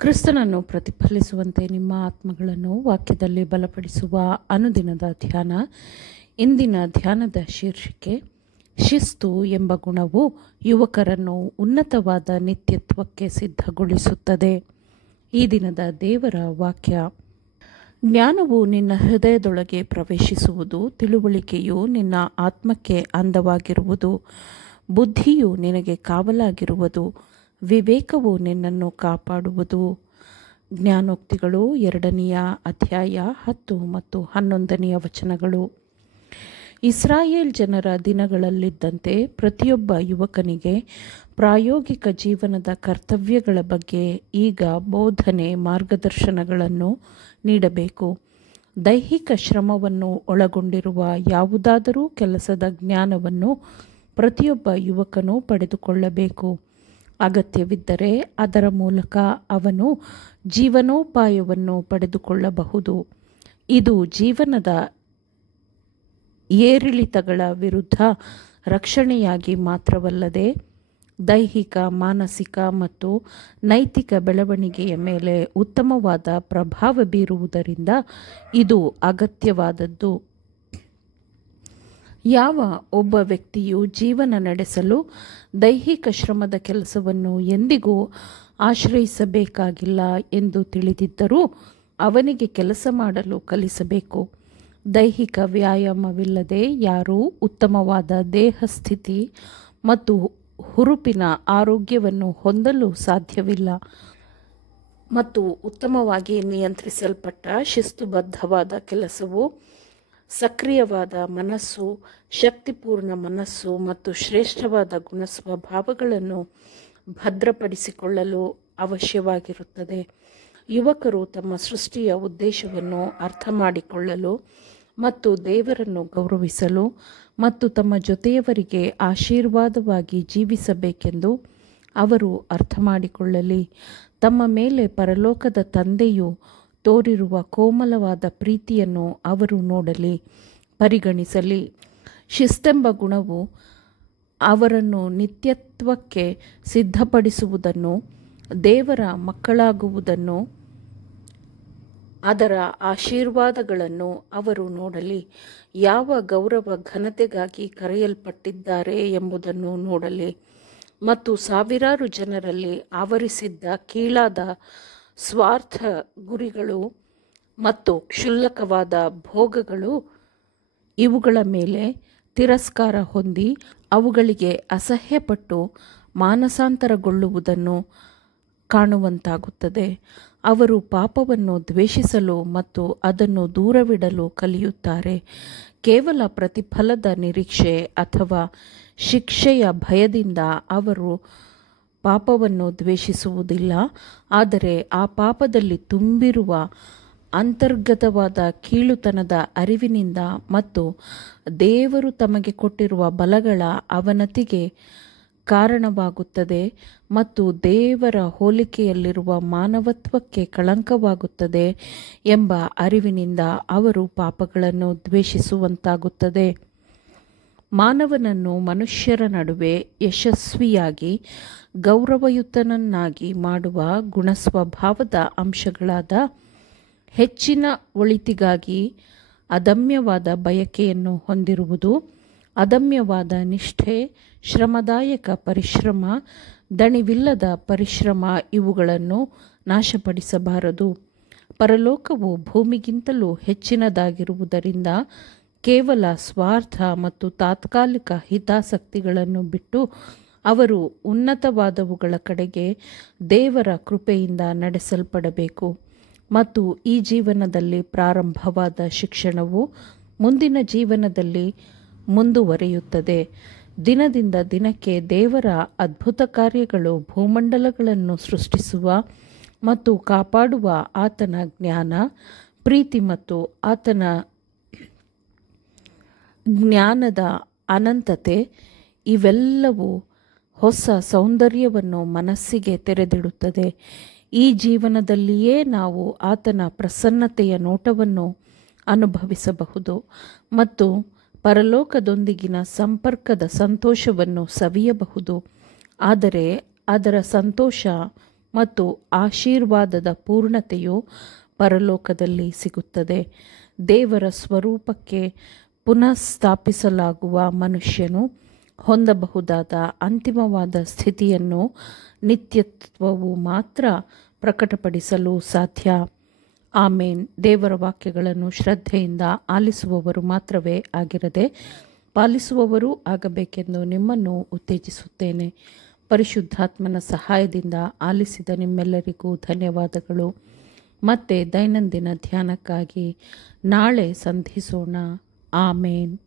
ಕ್ರಿಸ್ತನನ್ನು ಪ್ರತಿಫಲಿಸುವಂತೆ ನಿಮ್ಮ ಆತ್ಮಗಳನ್ನು ವಾಕ್ಯದಲ್ಲಿ ಬಲಪಡಿಸುವ ಅನುದಿನದ ಧ್ಯಾನ. ಇಂದಿನ ಧ್ಯಾನದ ಶೀರ್ಷಿಕೆ ಶಿಸ್ತು ಎಂಬ ಗುಣವು ಯುವಕರನ್ನು ಉನ್ನತವಾದ ನಿತ್ಯತ್ವಕ್ಕೆ ಸಿದ್ಧಗೊಳಿಸುತ್ತದೆ. ಈ ದಿನದ ದೇವರ ವಾಕ್ಯ: ಜ್ಞಾನವು ನಿನ್ನ ಹೃದಯದೊಳಗೆ ಪ್ರವೇಶಿಸುವುದು, ತಿಳುವಳಿಕೆಯು ನಿನ್ನ ಆತ್ಮಕ್ಕೆ ಅಂದವಾಗಿರುವುದು, ಬುದ್ಧಿಯು ನಿನಗೆ ಕಾವಲಾಗಿರುವುದು, ವಿವೇಕವು ನಿನ್ನನ್ನು ಕಾಪಾಡುವುದು. ಜ್ಞಾನೋಕ್ತಿಗಳು 2ನೇ ಅಧ್ಯಾಯ 10 ಮತ್ತು 11ನೇ ವಚನಗಳು. ಇಸ್ರಾಯೇಲ್ ಜನರ ದಿನಗಳಲ್ಲಿದ್ದಂತೆ ಪ್ರತಿಯೊಬ್ಬ ಯುವಕನಿಗೆ ಪ್ರಾಯೋಗಿಕ ಜೀವನದ ಕರ್ತವ್ಯಗಳ ಬಗ್ಗೆ ಈಗ ಬೋಧನೆ, ಮಾರ್ಗದರ್ಶನಗಳನ್ನು ನೀಡಬೇಕು. ದೈಹಿಕ ಶ್ರಮವನ್ನು ಒಳಗೊಂಡಿರುವ ಯಾವುದಾದರೂ ಕೆಲಸದ ಜ್ಞಾನವನ್ನು ಪ್ರತಿಯೊಬ್ಬ ಯುವಕನೂ ಪಡೆದುಕೊಳ್ಳಬೇಕು. ಅಗತ್ಯವಿದ್ದರೆ ಅದರ ಮೂಲಕ ಅವನು ಜೀವನೋಪಾಯವನ್ನು ಪಡೆದುಕೊಳ್ಳಬಹುದು. ಇದು ಜೀವನದ ಏರಿಳಿತಗಳ ವಿರುದ್ಧ ರಕ್ಷಣೆಯಾಗಿ ಮಾತ್ರವಲ್ಲದೆ ದೈಹಿಕ, ಮಾನಸಿಕ ಮತ್ತು ನೈತಿಕ ಬೆಳವಣಿಗೆಯ ಮೇಲೆ ಉತ್ತಮವಾದ ಪ್ರಭಾವ ಬೀರುವುದರಿಂದ ಇದು ಅಗತ್ಯವಾದದ್ದು. ಯಾವ ಒಬ್ಬ ವ್ಯಕ್ತಿಯು ಜೀವನ ನಡೆಸಲು ದೈಹಿಕ ಶ್ರಮದ ಕೆಲಸವನ್ನು ಎಂದಿಗೂ ಆಶ್ರಯಿಸಬೇಕಾಗಿಲ್ಲ ಎಂದು ತಿಳಿದಿದ್ದರೂ ಅವನಿಗೆ ಕೆಲಸ ಮಾಡಲು ಕಲಿಸಬೇಕು. ದೈಹಿಕ ವ್ಯಾಯಾಮವಿಲ್ಲದೆ ಯಾರೂ ಉತ್ತಮವಾದ ದೇಹಸ್ಥಿತಿ ಮತ್ತು ಹುರುಪಿನ ಆರೋಗ್ಯವನ್ನು ಹೊಂದಲು ಸಾಧ್ಯವಿಲ್ಲ. ಮತ್ತು ಉತ್ತಮವಾಗಿ ನಿಯಂತ್ರಿಸಲ್ಪಟ್ಟ ಶಿಸ್ತುಬದ್ಧವಾದ ಕೆಲಸವು ಸಕ್ರಿಯವಾದ ಮನಸ್ಸು, ಶಕ್ತಿಪೂರ್ಣ ಮನಸ್ಸು ಮತ್ತು ಶ್ರೇಷ್ಠವಾದ ಗುಣಸ್ವಭಾವಗಳನ್ನು ಭದ್ರಪಡಿಸಿಕೊಳ್ಳಲು ಅವಶ್ಯವಾಗಿರುತ್ತದೆ. ಯುವಕರು ತಮ್ಮ ಸೃಷ್ಟಿಯ ಉದ್ದೇಶವನ್ನು ಅರ್ಥ ಮಾಡಿಕೊಳ್ಳಲು ಮತ್ತು ದೇವರನ್ನು ಗೌರವಿಸಲು ಮತ್ತು ತಮ್ಮ ಜೊತೆಯವರಿಗೆ ಆಶೀರ್ವಾದವಾಗಿ ಜೀವಿಸಬೇಕೆಂದು ಅವರು ಅರ್ಥ ಮಾಡಿಕೊಳ್ಳಲಿ. ತಮ್ಮ ಮೇಲೆ ಪರಲೋಕದ ತಂದೆಯು ತೋರಿರುವ ಕೋಮಲವಾದ ಪ್ರೀತಿಯನ್ನು ಅವರು ನೋಡಲಿ, ಪರಿಗಣಿಸಲಿ. ಶಿಸ್ತೆಂಬ ಗುಣವು ಅವರನ್ನು ನಿತ್ಯತ್ವಕ್ಕೆ ಸಿದ್ಧಪಡಿಸುವುದನ್ನು, ದೇವರ ಮಕ್ಕಳಾಗುವುದನ್ನು, ಅದರ ಆಶೀರ್ವಾದಗಳನ್ನು ಅವರು ನೋಡಲಿ, ಯಾವ ಗೌರವ ಘನತೆಗಾಗಿ ಕರೆಯಲ್ಪಟ್ಟಿದ್ದಾರೆ ಎಂಬುದನ್ನು ನೋಡಲಿ, ಮತ್ತು ಸಾವಿರಾರು ಜನರಲ್ಲಿ ಆವರಿಸಿದ್ದ ಕೀಳಾದ ಸ್ವಾರ್ಥ ಗುರಿಗಳು ಮತ್ತು ಕ್ಷುಲ್ಲಕವಾದ ಭೋಗಗಳು ಇವುಗಳ ಮೇಲೆ ತಿರಸ್ಕಾರ ಹೊಂದಿ ಅವುಗಳಿಗೆ ಅಸಹ್ಯಪಟ್ಟು ಮಾನಸಾಂತರಗೊಳ್ಳುವುದನ್ನು ಕಾಣುವಂತಾಗುತ್ತದೆ. ಅವರು ಪಾಪವನ್ನು ದ್ವೇಷಿಸಲು ಮತ್ತು ಅದನ್ನು ದೂರವಿಡಲು ಕಲಿಯುತ್ತಾರೆ. ಕೇವಲ ಪ್ರತಿಫಲದ ನಿರೀಕ್ಷೆ ಅಥವಾ ಶಿಕ್ಷೆಯ ಭಯದಿಂದ ಅವರು ಪಾಪವನ್ನು ದ್ವೇಷಿಸುವುದಿಲ್ಲ, ಆದರೆ ಆ ಪಾಪದಲ್ಲಿ ತುಂಬಿರುವ ಅಂತರ್ಗತವಾದ ಕೀಳುತನದ ಅರಿವಿನಿಂದ ಮತ್ತು ದೇವರು ತಮಗೆ ಕೊಟ್ಟಿರುವ ಬಲಗಳ ಅವನತಿಗೆ ಕಾರಣವಾಗುತ್ತದೆ ಮತ್ತು ದೇವರ ಹೋಲಿಕೆಯಲ್ಲಿರುವ ಮಾನವತ್ವಕ್ಕೆ ಕಳಂಕವಾಗುತ್ತದೆ ಎಂಬ ಅರಿವಿನಿಂದ ಅವರು ಪಾಪಗಳನ್ನು ದ್ವೇಷಿಸುವಂತಾಗುತ್ತದೆ. ಮಾನವನನ್ನು ಮನುಷ್ಯರ ನಡುವೆ ಯಶಸ್ವಿಯಾಗಿ ಗೌರವಯುತನನ್ನಾಗಿ ಮಾಡುವ ಗುಣಸ್ವಭಾವದ ಅಂಶಗಳಾದ ಹೆಚ್ಚಿನ ಒಳಿತಿಗಾಗಿ ಅದಮ್ಯವಾದ ಬಯಕೆಯನ್ನು ಹೊಂದಿರುವುದು, ಅದಮ್ಯವಾದ ನಿಷ್ಠೆ, ಶ್ರಮದಾಯಕ ಪರಿಶ್ರಮ, ದಣಿವಿಲ್ಲದ ಪರಿಶ್ರಮ ಇವುಗಳನ್ನು ನಾಶಪಡಿಸಬಾರದು. ಪರಲೋಕವು ಭೂಮಿಗಿಂತಲೂ ಹೆಚ್ಚಿನದಾಗಿರುವುದರಿಂದ ಕೇವಲ ಸ್ವಾರ್ಥ ಮತ್ತು ತಾತ್ಕಾಲಿಕ ಹಿತಾಸಕ್ತಿಗಳನ್ನು ಬಿಟ್ಟು ಅವರು ಉನ್ನತವಾದವುಗಳ ಕಡೆಗೆ ದೇವರ ಕೃಪೆಯಿಂದ ನಡೆಸಲ್ಪಡಬೇಕು. ಮತ್ತು ಈ ಜೀವನದಲ್ಲಿ ಪ್ರಾರಂಭವಾದ ಶಿಕ್ಷಣವು ಮುಂದಿನ ಜೀವನದಲ್ಲಿ ಮುಂದುವರಿಯುತ್ತದೆ. ದಿನದಿಂದ ದಿನಕ್ಕೆ ದೇವರ ಅದ್ಭುತ ಕಾರ್ಯಗಳು ಭೂಮಂಡಲಗಳನ್ನು ಸೃಷ್ಟಿಸುವ ಮತ್ತು ಕಾಪಾಡುವ ಆತನ ಜ್ಞಾನ, ಪ್ರೀತಿ ಮತ್ತು ಆತನ ಜ್ಞಾನದ ಅನಂತತೆ ಇವೆಲ್ಲವೂ ಹೊಸ ಸೌಂದರ್ಯವನ್ನು ಮನಸ್ಸಿಗೆ ತೆರೆದಿಡುತ್ತದೆ. ಈ ಜೀವನದಲ್ಲಿಯೇ ನಾವು ಆತನ ಪ್ರಸನ್ನತೆಯ ನೋಟವನ್ನು ಅನುಭವಿಸಬಹುದು ಮತ್ತು ಪರಲೋಕದೊಂದಿಗಿನ ಸಂಪರ್ಕದ ಸಂತೋಷವನ್ನು ಸವಿಯಬಹುದು. ಆದರೆ ಅದರ ಸಂತೋಷ ಮತ್ತು ಆಶೀರ್ವಾದದ ಪೂರ್ಣತೆಯು ಪರಲೋಕದಲ್ಲಿ ಸಿಗುತ್ತದೆ. ದೇವರ ಸ್ವರೂಪಕ್ಕೆ ಪುನಃಸ್ಥಾಪಿಸಲಾಗುವ ಮನುಷ್ಯನು ಹೊಂದಬಹುದಾದ ಅಂತಿಮವಾದ ಸ್ಥಿತಿಯನ್ನು ನಿತ್ಯತ್ವವು ಮಾತ್ರ ಪ್ರಕಟಪಡಿಸಲು ಸಾಧ್ಯ. ಆಮೇನ್. ದೇವರ ವಾಕ್ಯಗಳನ್ನು ಶ್ರದ್ಧೆಯಿಂದ ಆಲಿಸುವವರು ಮಾತ್ರವೇ ಆಗಿರದೆ ಪಾಲಿಸುವವರೂ ಆಗಬೇಕೆಂದು ನಿಮ್ಮನ್ನು ಉತ್ತೇಜಿಸುತ್ತೇನೆ. ಪರಿಶುದ್ಧಾತ್ಮನ ಸಹಾಯದಿಂದ ಆಲಿಸಿದ ನಿಮ್ಮೆಲ್ಲರಿಗೂ ಧನ್ಯವಾದಗಳು. ಮತ್ತೆ ದೈನಂದಿನ ಧ್ಯಾನಕ್ಕಾಗಿ ನಾಳೆ ಸಂಧಿಸೋಣ. ಆಮೇನ್.